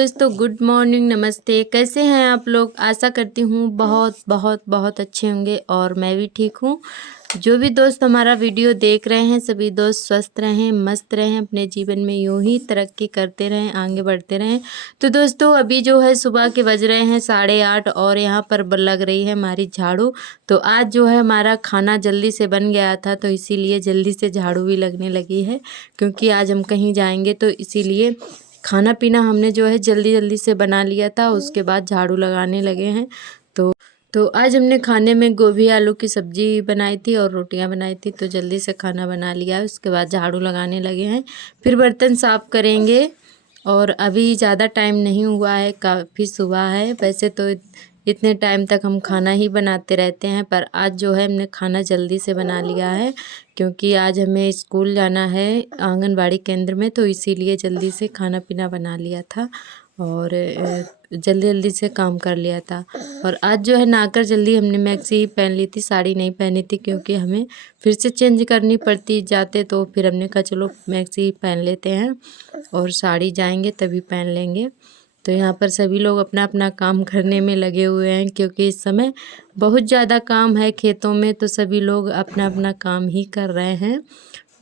दोस्तों, good morning, नमस्ते। कैसे हैं आप लोग? आशा करती हूँ बहुत बहुत बहुत अच्छे होंगे और मैं भी ठीक हूँ। जो भी दोस्त हमारा वीडियो देख रहे हैं, सभी दोस्त स्वस्थ रहें, मस्त रहें, अपने जीवन में यूं ही तरक्की करते रहें, आगे बढ़ते रहें। तो दोस्तों, अभी जो है सुबह के बज रहे हैं 8:30 और यहाँ पर लग रही है हमारी झाड़ू। तो आज जो है हमारा खाना जल्दी से बन गया था, तो इसीलिए जल्दी से झाड़ू भी लगने लगी है, क्योंकि आज हम कहीं जाएंगे तो इसीलिए खाना पीना हमने जो है जल्दी जल्दी से बना लिया था। उसके बाद झाड़ू लगाने लगे हैं। तो आज हमने खाने में गोभी आलू की सब्जी बनाई थी और रोटियां बनाई थी, तो जल्दी से खाना बना लिया है। उसके बाद झाड़ू लगाने लगे हैं, फिर बर्तन साफ़ करेंगे। और अभी ज़्यादा टाइम नहीं हुआ है, काफ़ी सुबह है। वैसे तो इतने टाइम तक हम खाना ही बनाते रहते हैं, पर आज जो है हमने खाना जल्दी से बना लिया है, क्योंकि आज हमें स्कूल जाना है आंगनबाड़ी केंद्र में, तो इसीलिए जल्दी से खाना पीना बना लिया था और जल्दी जल्दी से काम कर लिया था। और आज जो है नहाकर जल्दी हमने मैक्सी ही पहन ली थी, साड़ी नहीं पहनी थी, क्योंकि हमें फिर से चेंज करनी पड़ती जाते, तो फिर हमने कहा चलो मैक्सी ही पहन लेते हैं और साड़ी जाएंगे तभी पहन लेंगे। तो यहाँ पर सभी लोग अपना अपना काम करने में लगे हुए हैं, क्योंकि इस समय बहुत ज़्यादा काम है खेतों में, तो सभी लोग अपना अपना काम ही कर रहे हैं।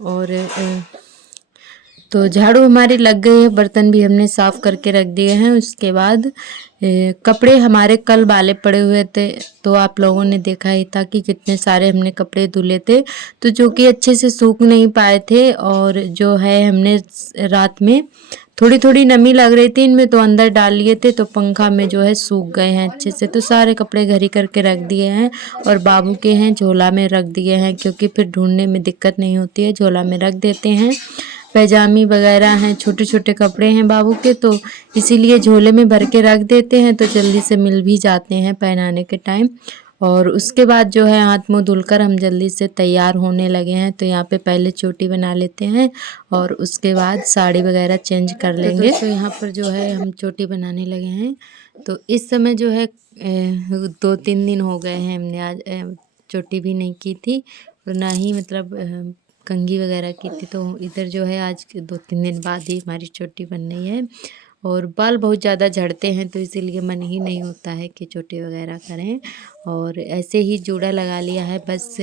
और तो झाड़ू हमारी लग गई है, बर्तन भी हमने साफ़ करके रख दिए हैं। उसके बाद कपड़े हमारे कल वाले पड़े हुए थे, तो आप लोगों ने देखा ही था कि कितने सारे हमने कपड़े धुले थे, तो जो कि अच्छे से सूख नहीं पाए थे। और जो है हमने रात में थोड़ी थोड़ी नमी लग रही थी इनमें, तो अंदर डाल लिए थे, तो पंखा में जो है सूख गए हैं अच्छे से। तो सारे कपड़े घर ही करके रख दिए हैं और बाबू के हैं झोला में रख दिए हैं, क्योंकि फिर ढूंढने में दिक्कत नहीं होती है, झोला में रख देते हैं। पैजामी वगैरह हैं, छोटे छोटे कपड़े हैं बाबू के, तो इसीलिए झोले में भर के रख देते हैं, तो जल्दी से मिल भी जाते हैं पहनाने के टाइम। और उसके बाद जो है हाथ मुंह धुलकर हम जल्दी से तैयार होने लगे हैं। तो यहाँ पे पहले चोटी बना लेते हैं और उसके बाद साड़ी वगैरह चेंज कर लेंगे। तो यहाँ पर जो है हम चोटी बनाने लगे हैं। तो इस समय जो है 2-3 दिन हो गए हैं, हमने आज चोटी भी नहीं की थी और ना ही मतलब कंघी वगैरह की थी। तो इधर जो है आज 2-3 दिन बाद ही हमारी चोटी बन रही है। और बाल बहुत ज़्यादा झड़ते हैं, तो इसीलिए मन ही नहीं होता है कि चोटी वगैरह करें। और ऐसे ही जूड़ा लगा लिया है बस,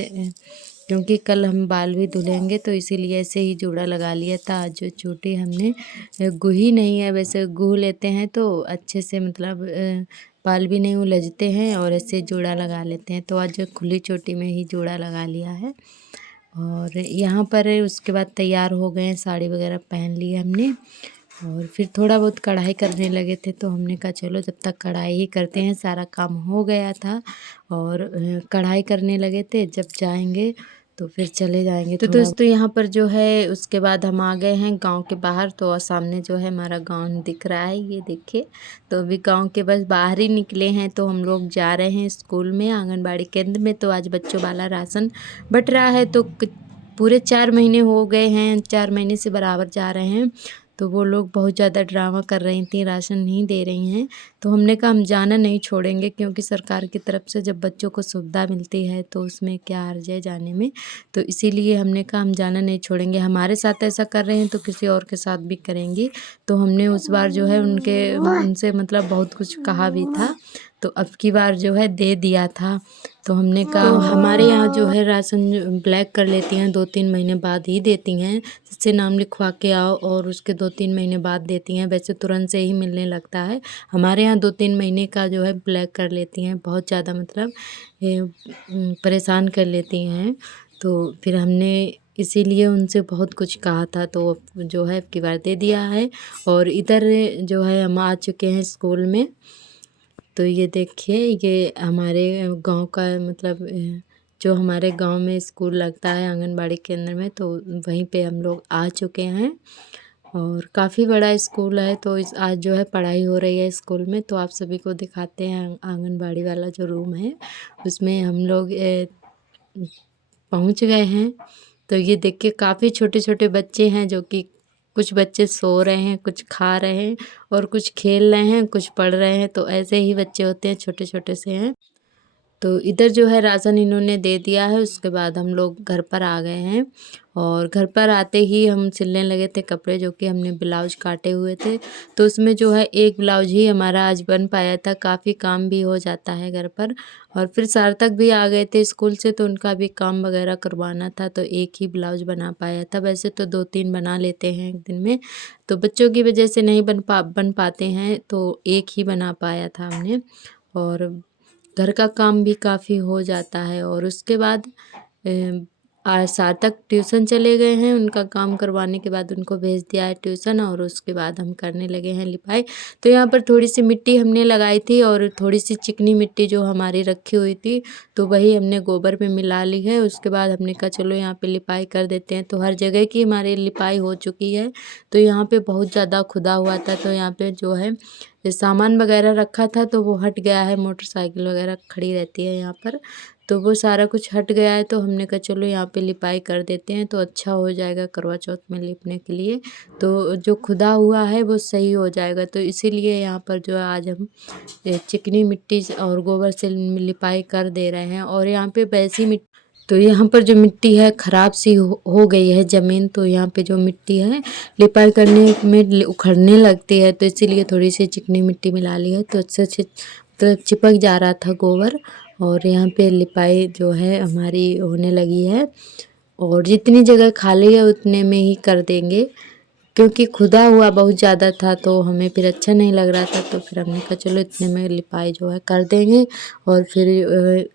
क्योंकि कल हम बाल भी धुलेंगे, तो इसीलिए ऐसे ही जूड़ा लगा लिया था। आज जो चोटी हमने गुही नहीं है, वैसे गूह लेते हैं तो अच्छे से मतलब बाल भी नहीं उलझते हैं, और ऐसे जूड़ा लगा लेते हैं। तो आज खुली चोटी में ही जूड़ा लगा लिया है। और यहाँ पर उसके बाद तैयार हो गए हैं, साड़ी वगैरह पहन ली हमने और फिर थोड़ा बहुत कढ़ाई करने लगे थे, तो हमने कहा चलो जब तक कढ़ाई ही करते हैं, सारा काम हो गया था। और कढ़ाई करने लगे थे, जब जाएंगे तो फिर चले जाएंगे। तो दोस्तों यहाँ पर जो है उसके बाद हम आ गए हैं गांव के बाहर। तो सामने जो है हमारा गांव दिख रहा है, ये देखिए। तो अभी गांव के बस बाहर ही निकले हैं, तो हम लोग जा रहे हैं स्कूल में, आंगनबाड़ी केंद्र में। तो आज बच्चों वाला राशन बट रहा है, तो पूरे 4 महीने हो गए हैं, 4 महीने से बराबर जा रहे हैं। तो वो लोग बहुत ज़्यादा ड्रामा कर रही थी, राशन नहीं दे रही हैं। तो हमने कहा हम जाना नहीं छोड़ेंगे, क्योंकि सरकार की तरफ से जब बच्चों को सुविधा मिलती है तो उसमें क्या हर्ज है जाने में। तो इसीलिए हमने कहा हम जाना नहीं छोड़ेंगे, हमारे साथ ऐसा कर रहे हैं तो किसी और के साथ भी करेंगे। तो हमने उस बार जो है उनसे मतलब बहुत कुछ कहा भी था, तो अब की बार जो है दे दिया था। तो हमने कहा तो हमारे यहाँ जो है राशन ब्लैक कर लेती हैं, 2-3 महीने बाद ही देती हैं। जिससे नाम लिखवा के आओ और उसके 2-3 महीने बाद देती हैं, वैसे तुरंत से ही मिलने लगता है। हमारे यहाँ 2-3 महीने का जो है ब्लैक कर लेती हैं, बहुत ज़्यादा मतलब परेशान कर लेती हैं। तो फिर हमने इसीलिए उनसे बहुत कुछ कहा था, तो जो है अब की बार दे दिया है। और इधर जो है हम आ चुके हैं स्कूल में। तो ये देखिए, ये हमारे गांव का मतलब जो हमारे गांव में स्कूल लगता है आंगनबाड़ी केंद्र में, तो वहीं पे हम लोग आ चुके हैं। और काफ़ी बड़ा स्कूल है, तो आज जो है पढ़ाई हो रही है स्कूल में। तो आप सभी को दिखाते हैं आंगनबाड़ी वाला जो रूम है, उसमें हम लोग पहुंच गए हैं। तो ये देखिए, काफ़ी छोटे छोटे बच्चे हैं, जो कि कुछ बच्चे सो रहे हैं, कुछ खा रहे हैं और कुछ खेल रहे हैं, कुछ पढ़ रहे हैं। तो ऐसे ही बच्चे होते हैं, छोटे छोटे से हैं। तो इधर जो है राशन इन्होंने दे दिया है। उसके बाद हम लोग घर पर आ गए हैं और घर पर आते ही हम सिलने लगे थे कपड़े, जो कि हमने ब्लाउज काटे हुए थे। तो उसमें जो है एक ब्लाउज ही हमारा आज बन पाया था, काफ़ी काम भी हो जाता है घर पर। और फिर सार्थक भी आ गए थे स्कूल से, तो उनका भी काम वगैरह करवाना था, तो एक ही ब्लाउज बना पाया था। वैसे तो 2-3 बना लेते हैं एक दिन में, तो बच्चों की वजह से नहीं बन पाते हैं, तो एक ही बना पाया था हमने। और घर का काम भी काफ़ी हो जाता है। और उसके बाद आज सार्थक ट्यूशन चले गए हैं। उनका काम करवाने के बाद उनको भेज दिया है ट्यूशन, और उसके बाद हम करने लगे हैं लिपाई। तो यहाँ पर थोड़ी सी मिट्टी हमने लगाई थी और थोड़ी सी चिकनी मिट्टी जो हमारी रखी हुई थी, तो वही हमने गोबर में मिला ली है। उसके बाद हमने कहा चलो यहाँ पे लिपाई कर देते हैं। तो हर जगह की हमारी लिपाई हो चुकी है। तो यहाँ पे बहुत ज़्यादा खुदा हुआ था, तो यहाँ पे जो है सामान वगैरह रखा था तो वो हट गया है। मोटरसाइकिल वगैरह खड़ी रहती है यहाँ पर, तो वो सारा कुछ हट गया है। तो हमने कहा चलो यहाँ पे लिपाई कर देते हैं, तो अच्छा हो जाएगा करवा चौथ में लिपने के लिए। तो जो खुदा हुआ है वो सही हो जाएगा। तो इसीलिए यहाँ पर जो है आज हम चिकनी मिट्टी और गोबर से लिपाई कर दे रहे हैं। और यहाँ पे वैसी मिट्टी, तो यहाँ पर जो मिट्टी है ख़राब सी हो गई है ज़मीन, तो यहाँ पे जो मिट्टी है लिपाई करने में उखड़ने लगती है, तो इसीलिए थोड़ी सी चिकनी मिट्टी मिला ली है। तो अच्छे से मतलब चिपक जा रहा था गोबर। और यहाँ पे लिपाई जो है हमारी होने लगी है, और जितनी जगह खाली है उतने में ही कर देंगे, क्योंकि खुदा हुआ बहुत ज़्यादा था तो हमें फिर अच्छा नहीं लग रहा था। तो फिर हमने कहा चलो इतने में लिपाई जो है कर देंगे, और फिर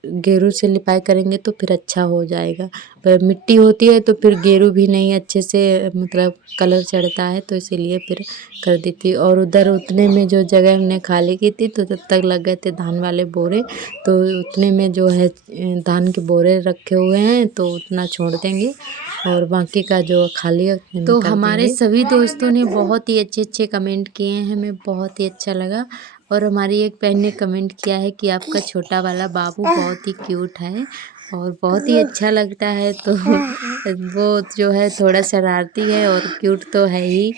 गेरू से लिपाई करेंगे तो फिर अच्छा हो जाएगा। पर मिट्टी होती है तो फिर गेरू भी नहीं अच्छे से मतलब कलर चढ़ता है, तो इसीलिए फिर कर दी थी। और उधर उतने में जो जगह हमने खाली की थी, तो तब तक लग गए थे धान वाले बोरे, तो उतने में जो है धान के बोरे रखे हुए हैं, तो उतना छोड़ देंगे और बाकी का जो खाली है उतने में तो कर हमारे देंगे। सभी दोस्तों ने बहुत ही अच्छे कमेंट किए हैं, हमें बहुत ही अच्छा लगा। और हमारी एक बहन ने कमेंट किया है कि आपका छोटा वाला बाबू बहुत ही क्यूट है और बहुत ही अच्छा लगता है। तो वो जो है थोड़ा शरारती है और क्यूट तो है ही।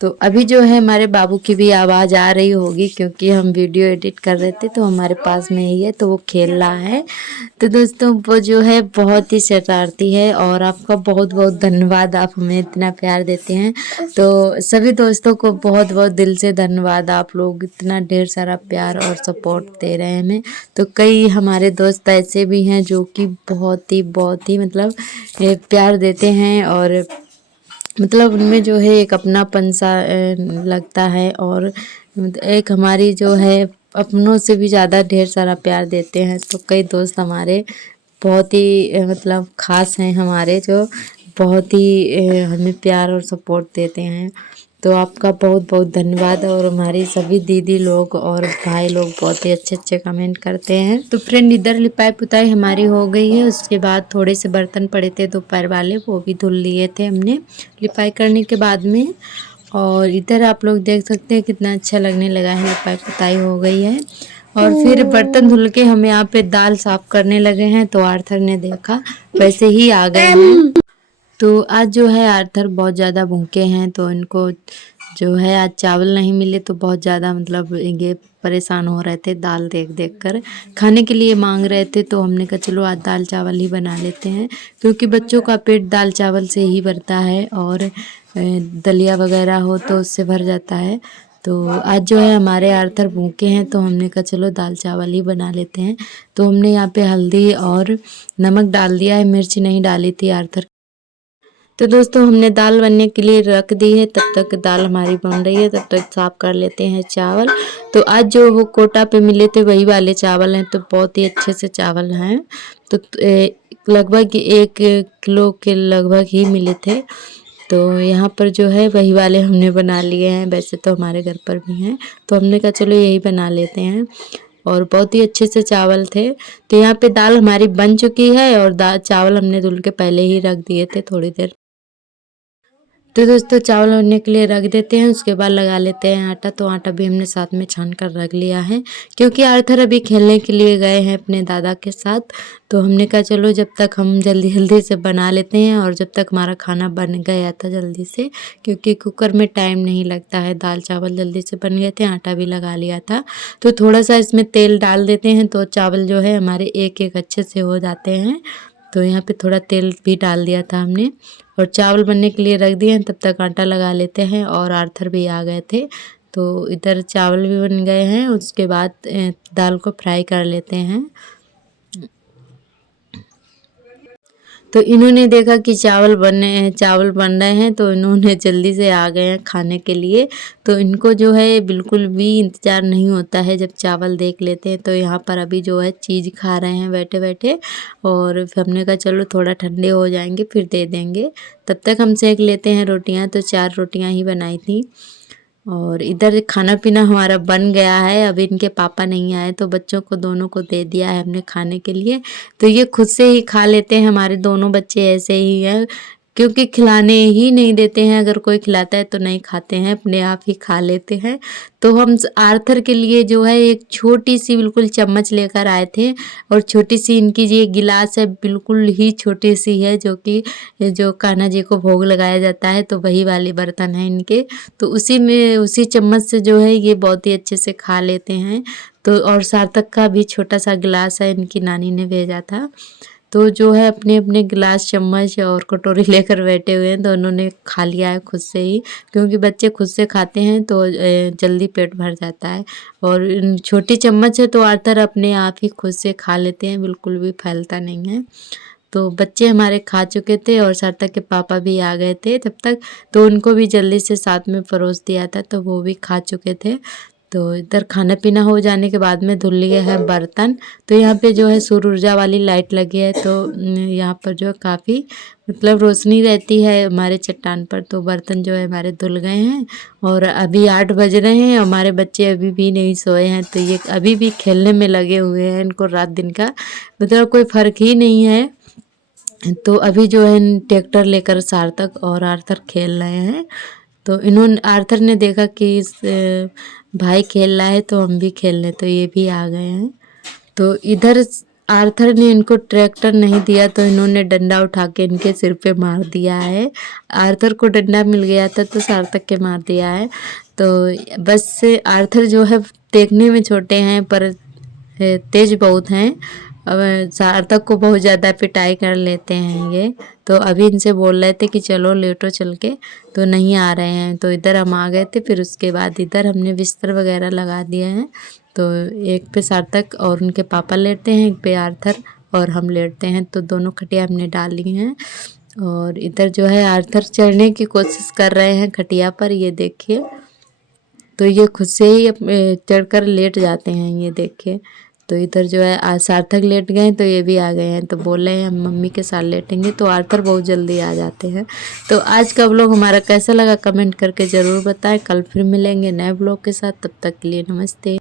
तो अभी जो है हमारे बाबू की भी आवाज़ आ रही होगी, क्योंकि हम वीडियो एडिट कर रहे थे तो हमारे पास में ही है, तो वो खेल रहा है। तो दोस्तों वो जो है बहुत ही शरारती है, और आपका बहुत बहुत धन्यवाद, आप हमें इतना प्यार देते हैं। तो सभी दोस्तों को बहुत बहुत दिल से धन्यवाद, आप लोग इतना ढेर सारा प्यार और सपोर्ट दे रहे हैं हमें। तो कई हमारे दोस्त ऐसे भी हैं जो कि बहुत ही मतलब प्यार देते हैं, और मतलब उनमें जो है एक अपनापन सा लगता है, और एक हमारी जो है अपनों से भी ज़्यादा ढेर सारा प्यार देते हैं। तो कई दोस्त हमारे बहुत ही मतलब ख़ास हैं हमारे, जो बहुत ही हमें प्यार और सपोर्ट देते हैं। तो आपका बहुत बहुत धन्यवाद। और हमारी सभी दीदी लोग और भाई लोग बहुत ही अच्छे कमेंट करते हैं। तो फ्रेंड इधर लिपाई पुताई हमारी हो गई है। उसके बाद थोड़े से बर्तन पड़े थे दोपहर वाले, वो भी धुल लिए थे हमने लिपाई करने के बाद में। और इधर आप लोग देख सकते हैं कितना अच्छा लगने लगा है, लिपाई पुताई हो गई है। और फिर बर्तन धुल के हम यहाँ पे दाल साफ करने लगे हैं, तो आर्थर ने देखा वैसे ही आ गए हैं। तो आज जो है आर्थर बहुत ज़्यादा भूखे हैं, तो इनको जो है आज चावल नहीं मिले, तो बहुत ज़्यादा मतलब ये परेशान हो रहे थे दाल देख देख कर, खाने के लिए मांग रहे थे। तो हमने कहा चलो आज दाल चावल ही बना लेते हैं, क्योंकि बच्चों का पेट दाल चावल से ही भरता है, और दलिया वगैरह हो तो उससे भर जाता है। तो आज जो है हमारे आर्थर भूखे हैं, तो हमने कहा चलो दाल चावल ही बना लेते हैं। तो हमने यहाँ पे हल्दी और नमक डाल दिया है, मिर्च नहीं डाली थी आर्थर। तो दोस्तों हमने दाल बनने के लिए रख दी है, तब तक दाल हमारी बन रही है, तब तक साफ कर लेते हैं चावल। तो आज जो वो कोटा पे मिले थे वही वाले चावल हैं, तो बहुत ही अच्छे से चावल हैं। तो लगभग 1 किलो के लगभग ही मिले थे। तो यहाँ पर जो है वही वाले हमने बना लिए हैं, वैसे तो हमारे घर पर भी हैं, तो हमने कहा चलो यही बना लेते हैं। और बहुत ही अच्छे से चावल थे। तो यहाँ पे दाल हमारी बन चुकी है, और चावल हमने धुल के पहले ही रख दिए थे थोड़ी देर। तो दोस्तों चावल बनने के लिए रख देते हैं, उसके बाद लगा लेते हैं आटा। तो आटा भी हमने साथ में छान कर रख लिया है, क्योंकि आर्थर अभी खेलने के लिए गए हैं अपने दादा के साथ। तो हमने कहा चलो जब तक हम जल्दी जल्दी से बना लेते हैं, और जब तक हमारा खाना बन गया था जल्दी से, क्योंकि कुकर में टाइम नहीं लगता है, दाल चावल जल्दी से बन गए थे, आटा भी लगा लिया था। तो थोड़ा सा इसमें तेल डाल देते हैं, तो चावल जो है हमारे एक एक अच्छे से हो जाते हैं। तो यहाँ पे थोड़ा तेल भी डाल दिया था हमने, और चावल बनने के लिए रख दिए हैं। तब तक आटा लगा लेते हैं, और आर्थर भी आ गए थे। तो इधर चावल भी बन गए हैं, उसके बाद दाल को फ्राई कर लेते हैं। तो इन्होंने देखा कि चावल बन रहे हैं, तो इन्होंने जल्दी से आ गए हैं खाने के लिए। तो इनको जो है बिल्कुल भी इंतज़ार नहीं होता है जब चावल देख लेते हैं। तो यहाँ पर अभी जो है चीज़ खा रहे हैं बैठे बैठे, और फिर हमने कहा चलो थोड़ा ठंडे हो जाएंगे फिर दे देंगे। तब तक हम सेक लेते हैं रोटियाँ। तो 4 रोटियाँ ही बनाई थी, और इधर खाना पीना हमारा बन गया है। अभी इनके पापा नहीं आए, तो बच्चों को दोनों को दे दिया है हमने खाने के लिए। तो ये खुद से ही खा लेते हैं, हमारे दोनों बच्चे ऐसे ही हैं, क्योंकि खिलाने ही नहीं देते हैं। अगर कोई खिलाता है तो नहीं खाते हैं, अपने आप ही खा लेते हैं। तो हम आर्थर के लिए जो है एक छोटी सी बिल्कुल चम्मच लेकर आए थे, और छोटी सी इनकी ये गिलास है, बिल्कुल ही छोटी सी है, जो कान्हा जी को भोग लगाया जाता है, तो वही वाली बर्तन है इनके। तो उसी चम्मच से जो है ये बहुत ही अच्छे से खा लेते हैं। तो और सार्थक का भी छोटा सा गिलास है, इनकी नानी ने भेजा था। तो जो है अपने अपने गिलास चम्मच और कटोरी लेकर बैठे हुए हैं, दोनों ने खा लिया है खुद से ही, क्योंकि बच्चे खुद से खाते हैं तो जल्दी पेट भर जाता है। और छोटी चम्मच है तो आर्थर अपने आप ही खुद से खा लेते हैं, बिल्कुल भी फैलता नहीं है। तो बच्चे हमारे खा चुके थे, और सार्थक के पापा भी आ गए थे तब तक, तो उनको भी जल्दी से साथ में परोस दिया था, तो वो भी खा चुके थे। तो इधर खाना पीना हो जाने के बाद में धुल लिए हैं बर्तन। तो यहाँ पे जो है सूर्य ऊर्जा वाली लाइट लगी है, तो यहाँ पर जो है काफ़ी मतलब रोशनी रहती है हमारे चट्टान पर। तो बर्तन जो है हमारे धुल गए हैं, और अभी 8 बज रहे हैं, हमारे बच्चे अभी भी नहीं सोए हैं। तो ये अभी भी खेलने में लगे हुए हैं, इनको रात दिन का मतलब कोई फ़र्क ही नहीं है। तो अभी जो है ट्रैक्टर लेकर सार्थक और आर्थर खेल रहे हैं। तो आर्थर ने देखा कि भाई खेल रहा है तो हम भी खेल लें, तो ये भी आ गए हैं। तो इधर आर्थर ने इनको ट्रैक्टर नहीं दिया, तो इन्होंने डंडा उठा के इनके सिर पे मार दिया है। आर्थर को डंडा मिल गया था तो सार्थक के मार दिया है। तो बस आर्थर जो है देखने में छोटे हैं, पर तेज बहुत हैं। अब सार्थक को बहुत ज़्यादा पिटाई कर लेते हैं ये। तो अभी इनसे बोल रहे थे कि चलो लेटो चल के, तो नहीं आ रहे हैं। तो इधर हम आ गए थे, फिर उसके बाद इधर हमने बिस्तर वगैरह लगा दिए हैं। तो एक पे सार्थक और उनके पापा लेटते हैं, एक पे आर्थर और हम लेटते हैं। तो दोनों खटिया हमने डाल ली हैं, और इधर जो है आर्थर चढ़ने की कोशिश कर रहे हैं खटिया पर, ये देखिए। तो ये खुद से ही चढ़कर लेट जाते हैं, ये देखिए। तो इधर जो है सार्थक लेट गए, तो ये भी आ गए हैं। तो बोल रहे हैं हम मम्मी के साथ लेटेंगे, तो आर्थर बहुत जल्दी आ जाते हैं। तो आज का व्लॉग हमारा कैसा लगा कमेंट करके ज़रूर बताएं। कल फिर मिलेंगे नए व्लॉग के साथ, तब तक के लिए नमस्ते।